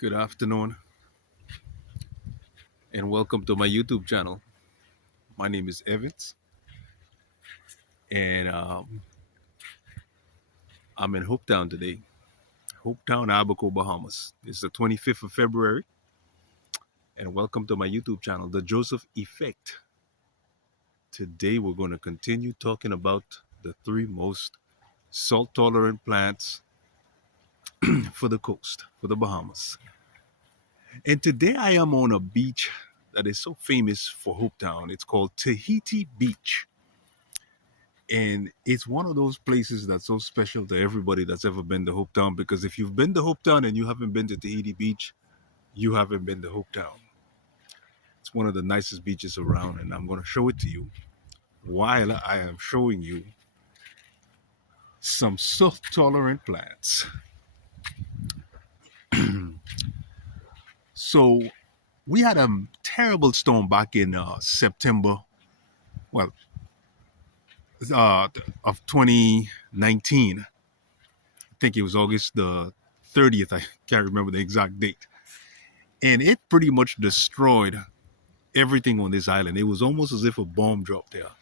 Good afternoon and welcome to my YouTube channel. My name is Evans and I'm in Hopetown today. Hopetown, Abaco, Bahamas. It's the 25th of February and welcome to my YouTube channel, The Joseph Effect. Today we're going to continue talking about the three most salt tolerant plants for the coast, for the Bahamas. And today I am on a beach that is so famous for Hopetown. It's called Tahiti Beach. And it's one of those places that's so special to everybody that's ever been to Hopetown, because if you've been to Hopetown and you haven't been to Tahiti Beach, you haven't been to Hopetown. It's one of the nicest beaches around, and I'm going to show it to you while I am showing you some salt tolerant plants. So we had a terrible storm back in September, well, of 2019. I think it was August the 30th. I can't remember the exact date. And it pretty much destroyed everything on this island. It was almost as if a bomb dropped there.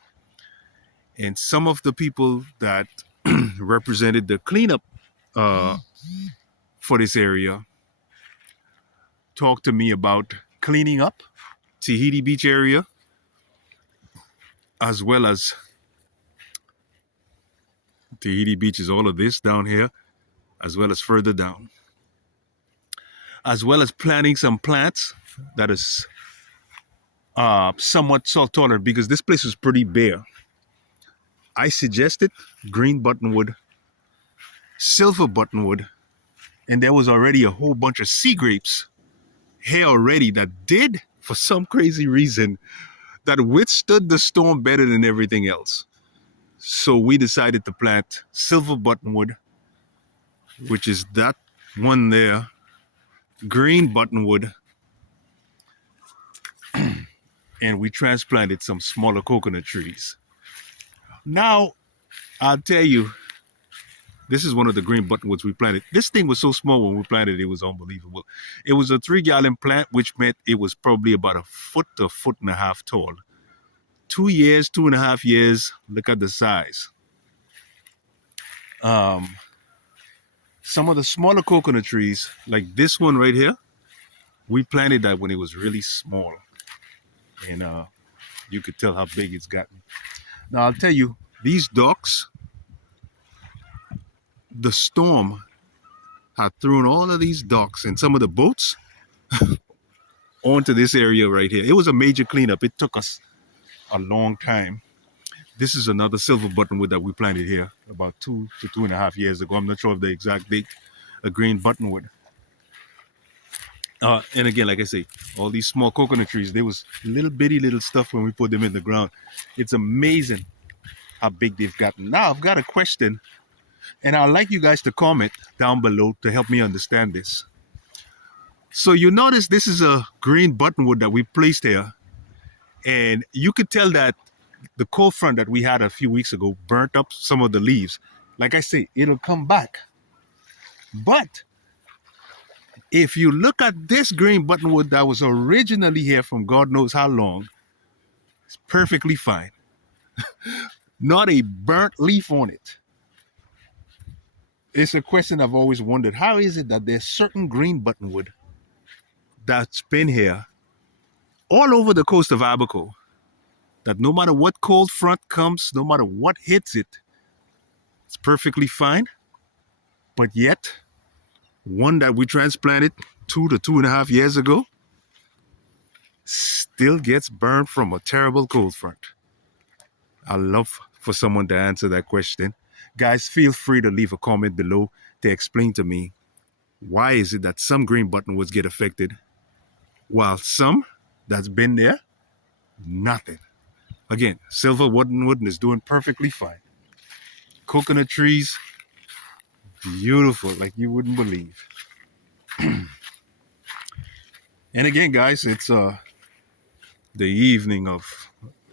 And some of the people that represented the cleanup for this area talked to me about cleaning up Tahiti Beach area, as well as Tahiti Beach is all of this down here, as well as further down, as well as planting some plants that is somewhat salt tolerant, because this place is pretty bare. I suggested green buttonwood, silver buttonwood, and there was already a whole bunch of sea grapes here already that did, for some crazy reason, that withstood the storm better than everything else. So we decided to plant silver buttonwood, which is that one there, green buttonwood, and we transplanted some smaller coconut trees. Now, I'll tell you, this is one of the green buttonwoods we planted. This thing was so small when we planted it, was unbelievable. It was a 3-gallon plant, which meant it was probably about a foot to a foot and a half tall. 2 years, 2.5 years, look at the size. Some of the smaller coconut trees, like this one right here, we planted that when it was really small. And you could tell how big it's gotten. Now, I'll tell you, these docks, the storm had thrown all of these docks and some of the boats onto this area right here. It was a major cleanup. It took us a long time. This is another silver buttonwood that we planted here about 2 to 2.5 years ago. I'm not sure of the exact date. A green buttonwood. And again, like I say, all these small coconut trees, there was little bitty little stuff when we put them in the ground. It's amazing how big they've gotten. Now, I've got a question, and I'd like you guys to comment down below to help me understand this. So you notice this is a green buttonwood that we placed here, and you could tell that the cold front that we had a few weeks ago burnt up some of the leaves. Like I say, it'll come back. But if you look at this green buttonwood that was originally here from God knows how long, it's perfectly fine. Not a burnt leaf on it. It's a question I've always wondered. How is it that there's certain green buttonwood that's been here all over the coast of Abaco, that no matter what cold front comes, no matter what hits it, it's perfectly fine, but yet one that we transplanted 2 to 2.5 years ago still gets burned from a terrible cold front? I love for someone to answer that question. Guys, feel free to leave a comment below to explain to me, why is it that some green buttonwoods get affected while some that's been there, nothing? Again, silver buttonwood is doing perfectly fine. Coconut trees, beautiful, like you wouldn't believe. And again, guys, it's the evening of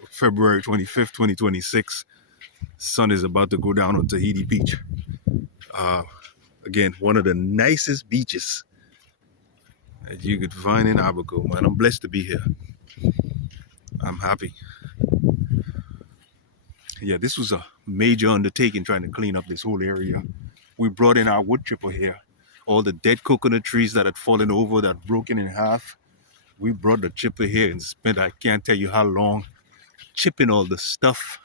February 25th, 2026. Sun is about to go down on Tahiti Beach. Again, one of the nicest beaches that you could find in Abaco, man. I'm blessed to be here. I'm happy. Yeah, this was a major undertaking trying to clean up this whole area. We brought in our wood chipper here. All the dead coconut trees that had fallen over, that broken in half. We brought the chipper here and spent, I can't tell you how long, chipping all the stuff.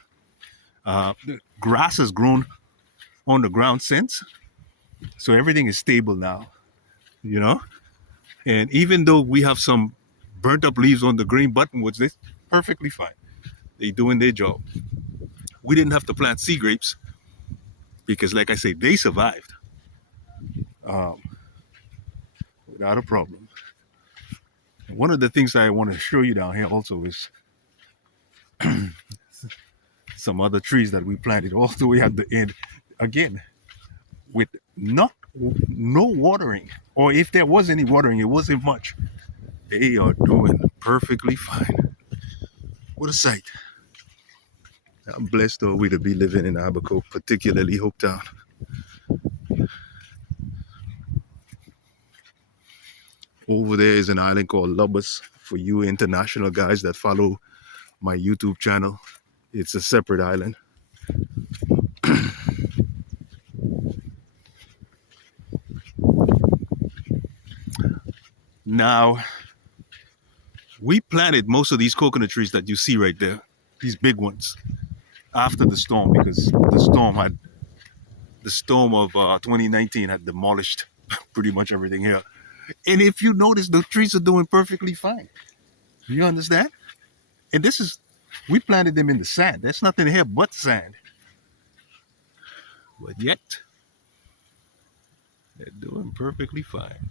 The grass has grown on the ground since, so everything is stable now, you know? And even though we have some burnt up leaves on the green buttonwoods, they're perfectly fine. They're doing their job. We didn't have to plant sea grapes because, like I say, they survived um, without a problem. And one of the things I want to show you down here also is some other trees that we planted all the way at the end. Again, with no watering, or if there was any watering, it wasn't much. They are doing perfectly fine. What a sight. I'm blessed always to be living in Abaco, particularly Hopetown. Over there is an island called Lubbers for you international guys that follow my YouTube channel. It's a separate island. Now, we planted most of these coconut trees that you see right there, these big ones, after the storm, because the storm of 2019 had demolished pretty much everything here. And if you notice, the trees are doing perfectly fine. You understand? And we planted them in the sand. There's nothing here but sand. But yet, they're doing perfectly fine.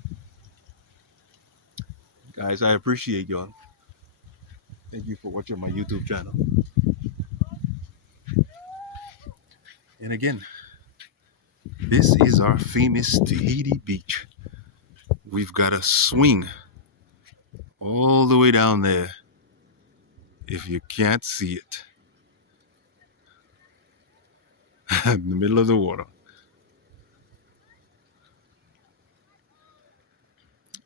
Guys, I appreciate y'all. Thank you for watching my YouTube channel. And again, this is our famous Tahiti Beach. We've got a swing all the way down there if you can't see it. In the middle of the water.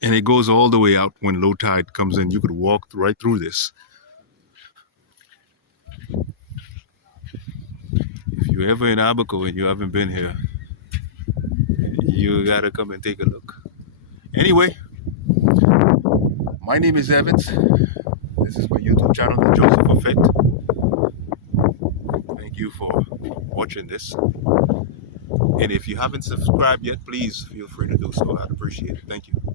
And it goes all the way out when low tide comes in. You could walk right through this. If you're ever in Abaco and you haven't been here, you gotta come and take a look. Anyway, my name is Evans. This is my YouTube channel, The Joseph Effect. Thank you for watching this. And if you haven't subscribed yet, please feel free to do so. I'd appreciate it. Thank you.